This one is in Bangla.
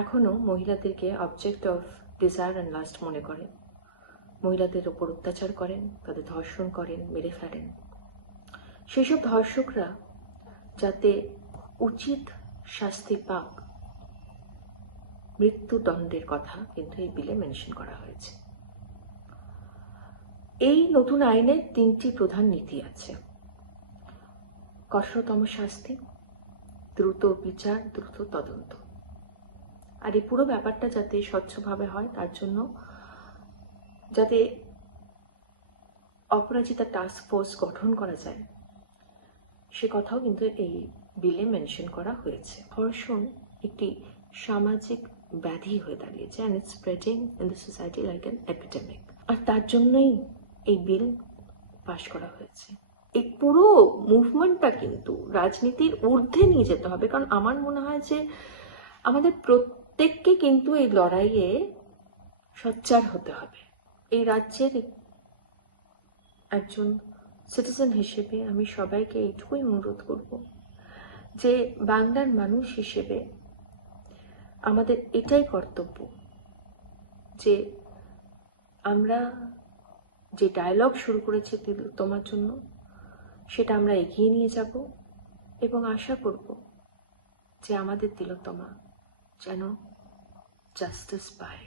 এখনো মহিলাদেরকে object of desire and last মনে করেন, মহিলাদের ওপর অত্যাচার করেন, তাদের ধর্ষণ করেন, মেরে ফেলেন। সেসব ধর্ষকরা যাতে উচিত শাস্তি পাক, মৃত্যুদণ্ডের কথা কিন্তু এই বিলে মেনশন করা হয়েছে। এই নতুন আইনের 3টি প্রধান নীতি আছে: কঠোরতম শাস্তি, দ্রুত বিচার, দ্রুত তদন্ত। আর এই পুরো ব্যাপারটা যাতে স্বচ্ছভাবে হয় তার জন্য যাতে অপরাজিতা টাস্ক ফোর্স গঠন করা যায় সে কথাও কিন্তু এই বিলে মেনশন করা হয়েছে। ধর্ষণ একটি সামাজিক ব্যাধি হয়ে দাঁড়িয়েছে, and it's spreading in the society like an epidemic. আর তার জন্যই এই বিল পাশ করা হয়েছে। এই পুরো মুভমেন্টটা কিন্তু রাজনীতির ঊর্ধ্বে নিয়ে যেতে হবে, কারণ আমার মনে হয় যে আমাদের প্রত্যেককে কিন্তু এই লড়াইয়ে সোচ্চার হতে হবে। এই রাজ্যের একজন সিটিজেন হিসেবে আমি সবাইকে এইটুকুই অনুরোধ করব যে বাংলার মানুষ হিসেবে আমাদের এটাই কর্তব্য যে আমরা যে ডায়লগ শুরু করেছি তোমার জন্য সেটা আমরা এগিয়ে নিয়ে যাব, এবং আশা করব যে আমাদের তিলোত্তমা যেন জাস্টিস পায়।